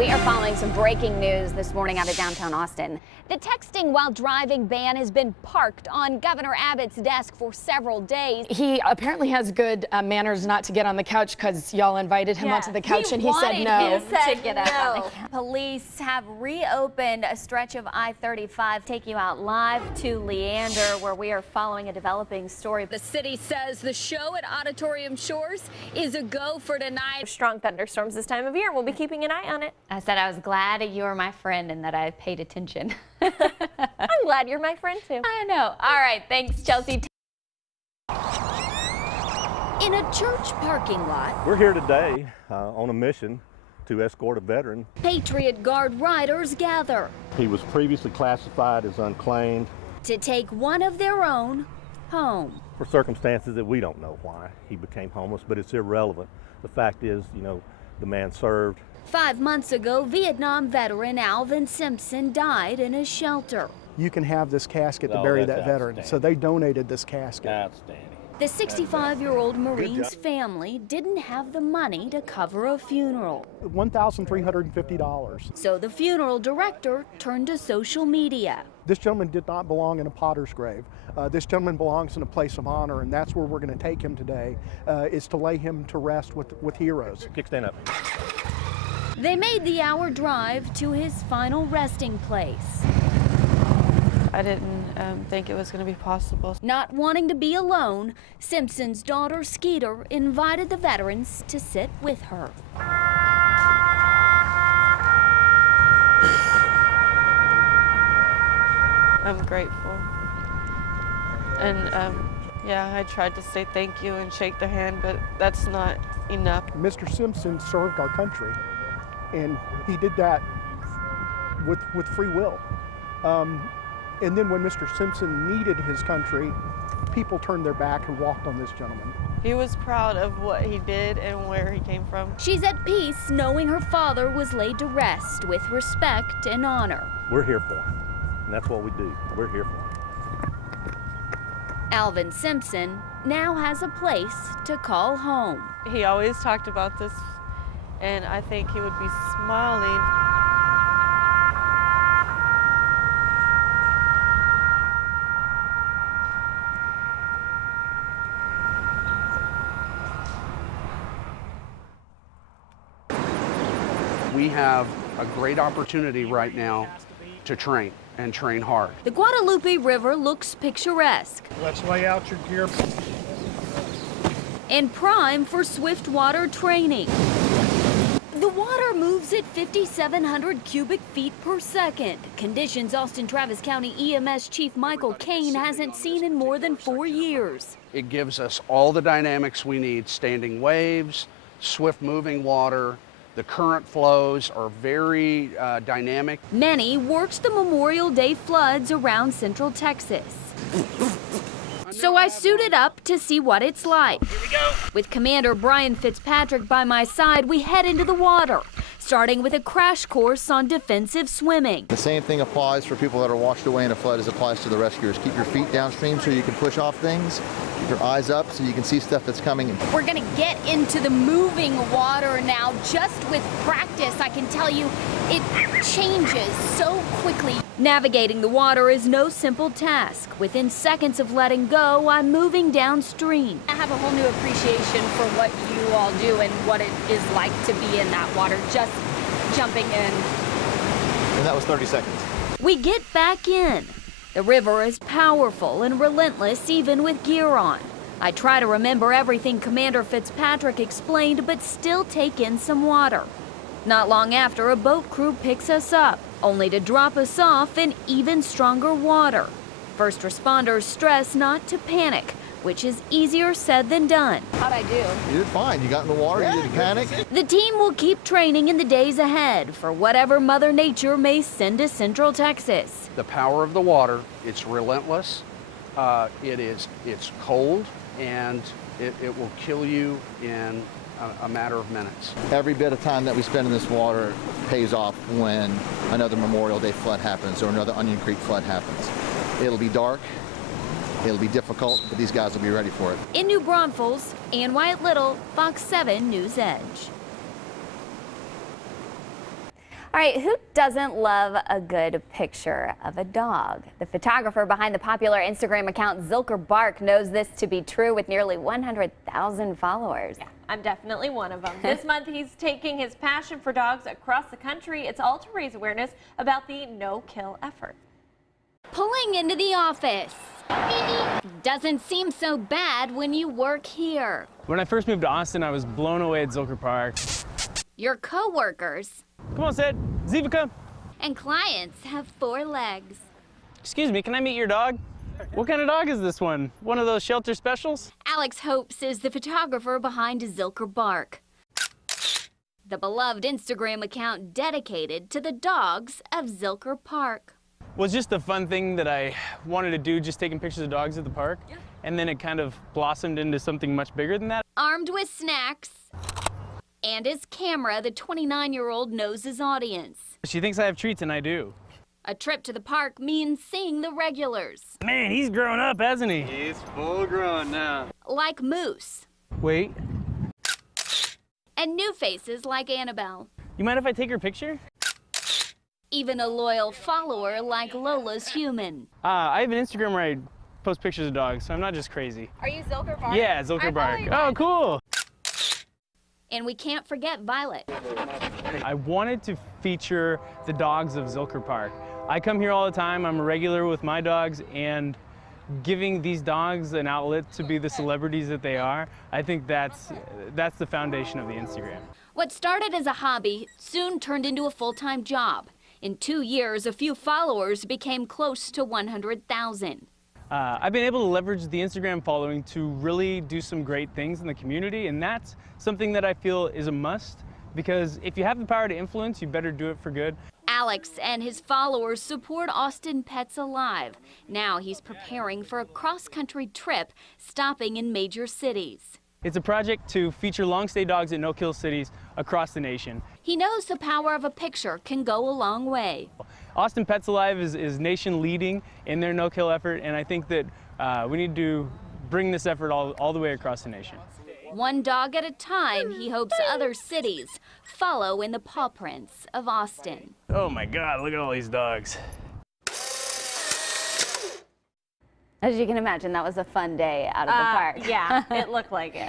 We are following some breaking news this morning out of downtown Austin. The texting while driving ban has been parked on Governor Abbott's desk for several days. He apparently has good manners not to get on the couch because y'all invited him onto the couch and he said no. He said to get up on the couch. Police have reopened a stretch of I-35. Take you out live to Leander, where we are following a developing story. The city says the show at Auditorium Shores is a go for tonight. Strong thunderstorms this time of year. We'll be keeping an eye on it. I said I was glad you were my friend and that I paid attention. I'm glad you're my friend too. I know. All right, thanks, Chelsea. In a church parking lot, we're here today on a mission to escort a veteran. Patriot Guard riders gather. He was previously classified as unclaimed. To take one of their own home. For circumstances that we don't know why he became homeless, but it's irrelevant. The fact is, the man served. 5 months ago, Vietnam veteran Alvin Simpson died in a shelter. You can have this casket to bury that veteran. So they donated this casket. Outstanding. The 65-year-old Marine's family didn't have the money to cover a funeral. $1,350. So the funeral director turned to social media. This gentleman did not belong in a potter's grave. This gentleman belongs in a place of honor, and that's where we're going to take him today, is to lay him to rest with heroes. Kickstand up. They made the hour drive to his final resting place. I didn't think it was going to be possible. Not wanting to be alone, Simpson's daughter Skeeter invited the veterans to sit with her. I'm grateful. And yeah, I tried to say thank you and shake their hand, but that's not enough. Mr. Simpson served our country, and he did that with free will. And then when Mr. Simpson needed his country, people turned their back and walked on this gentleman. He was proud of what he did and where he came from. She's at peace knowing her father was laid to rest with respect and honor. We're here for him, and that's what we do. We're here for him. Alvin Simpson now has a place to call home. He always talked about this, and I think he would be smiling. We have a great opportunity right now to train and train hard. The Guadalupe River looks picturesque. Let's lay out your gear. And prime for swift water training. The water moves at 5,700 cubic feet per second. Conditions Austin Travis County EMS Chief Michael Kane hasn't seen in more than 4 years. It gives us all the dynamics we need: standing waves, swift moving water. The current flows are very dynamic. Many worked the Memorial Day floods around Central Texas. So I suited up to see what it's like. Here we go. With Commander Brian Fitzpatrick by my side, we head into the water, starting with a crash course on defensive swimming. The same thing applies for people that are washed away in a flood as applies to the rescuers. Keep your feet downstream so you can push off things. Keep your eyes up so you can see stuff that's coming. We're gonna get into the moving water now. Just with practice, I can tell you, it changes so quickly. Navigating the water is no simple task. Within seconds of letting go, I'm moving downstream. I have a whole new appreciation for what you all do and what it is like to be in that water, just jumping in. And that was 30 seconds. We get back in. The river is powerful and relentless even with gear on. I try to remember everything Commander Fitzpatrick explained, but still take in some water. Not long after, a boat crew picks us up, only to drop us off in even stronger water. First responders stress not to panic, which is easier said than done. How'd I do? You did fine. You got in the water, you didn't panic. The team will keep training in the days ahead for whatever Mother Nature may send to Central Texas. The power of the water, it's relentless. It's cold, and it will kill you in a matter of minutes. Every bit of time that we spend in this water pays off when another Memorial Day flood happens or another Onion Creek flood happens. It'll be dark, it'll be difficult, but these guys will be ready for it. In New Braunfels, Ann Wyatt Little, Fox 7 News Edge. All right, who doesn't love a good picture of a dog? The photographer behind the popular Instagram account Zilker Bark knows this to be true with nearly 100,000 followers. Yeah, I'm definitely one of them. This month, he's taking his passion for dogs across the country. It's all to raise awareness about the no-kill effort. Pulling into the office. Doesn't seem so bad when you work here. When I first moved to Austin, I was blown away at Zilker Park. Your co-workers Come on, Sid. Zivica. and clients have 4 legs. Excuse me, can I meet your dog? What kind of dog is this one? One of those shelter specials? Alex Hopes is the photographer behind Zilker Bark, the beloved Instagram account dedicated to the dogs of Zilker Park. Well, it's just a fun thing that I wanted to do, just taking pictures of dogs at the park. Yeah. And then it kind of blossomed into something much bigger than that. Armed with snacks and his camera, the 29-year-old knows his audience. She thinks I have treats, and I do. A trip to the park means seeing the regulars. Man, he's grown up, hasn't he? He's full grown now. Like Moose. Wait, And new faces like Annabelle. you mind if I take your picture? Even a loyal follower like Lola's Human. I have an Instagram where I post pictures of dogs, so I'm not just crazy. Are you Zilker Bark? Yeah, Zilker Bark. Oh, cool. And we can't forget Violet. I wanted to feature the dogs of Zilker Park. I come here all the time. I'm a regular with my dogs, and giving these dogs an outlet to be the celebrities that they are, I think that's the foundation of the Instagram. What started as a hobby soon turned into a full-time job. In 2 years, a few followers became close to 100,000. I've been able to leverage the Instagram following to really do some great things in the community, and that's something that I feel is a must, because if you have the power to influence, you better do it for good. Alex and his followers support Austin Pets Alive. Now he's preparing for a cross-country trip, stopping in major cities. It's a project to feature long-stay dogs in no-kill cities across the nation. He knows the power of a picture can go a long way. Austin Pets Alive is nation leading in their no-kill effort, and I think that we need to bring this effort all the way across the nation. One dog at a time, he hopes other cities follow in the paw prints of Austin. Oh my God, look at all these dogs. As you can imagine, that was a fun day out of the park. Yeah, it looked like it.